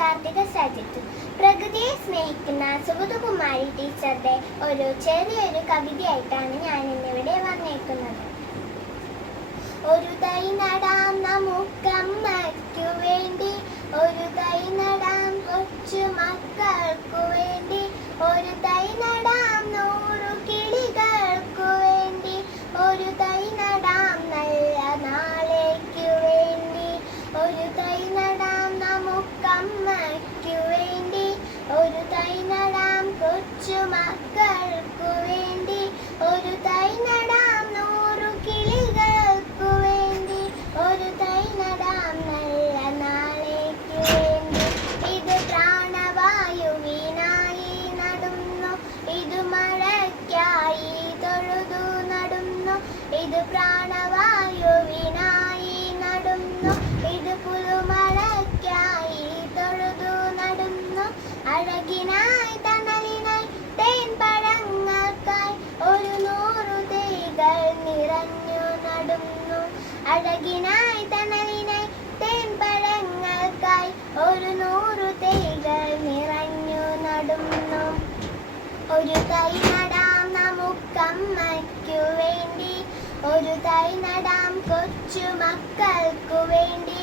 കാർത്തിക സജിത്തു. പ്രകൃതിയെ സ്നേഹിക്കുന്ന സുഗതകുമാരി ടീച്ചറുടെ ഒരു ചെറിയൊരു കവിതയായിട്ടാണ് ഞാൻ ഇന്നിവിടെ വന്നേക്കുന്നത്. ഒരു തൈ നടാം നമുക്കമ്മയ്ക്കു വേണ്ടി, ഒരു തൈ നടാം കൊച്ചു മക്കൾക്കു വേണ്ടി, ഒരു തൈ നടാം 100 കിളികൾക്കു വേണ്ടി, ഒരു തൈ നടാം നല്ല നാളേക്കു വേണ്ടി, ഒരു തൈ നടാം നമുക്കമ്മയ്ക്കു വേണ്ടി, ഒരു തൈ നടാം കൊച്ചു മക്കൾക്കു വേണ്ടി, ഒരു തൈ നടാം 100 കിളികൾക്കു വേണ്ടി, ഒരു തൈ നടാം നല്ല നാളേക്കു വേണ്ടി. ഇത് പ്രാണവായുവിനായി നടുന്നു, ഇത് മഴയ്ക്കായി തൊഴുതു നടുന്നു, ഇത് പ്രാണവായുവിനായി നടുന്നു, ഇത് പുതുമഴയ്ക്കായി തൊഴുതു നടുന്നു. അഴകിനായി തണലിനായി തേൻപഴങ്ങൾക്കായി 100 തൈകൾ നിറഞ്ഞു നടുന്നു, അഴകിനായി തണലിനായി തേൻപഴങ്ങൾക്കായി 100 തൈകൾ നിറഞ്ഞു നടുന്നു. ഒരു തൈ നടാം നമുക്കമ്മയ്ക്കു വേണ്ടി, ഒരു തൈ നടാം കൊച്ചു മക്കൾക്കു വേണ്ടി,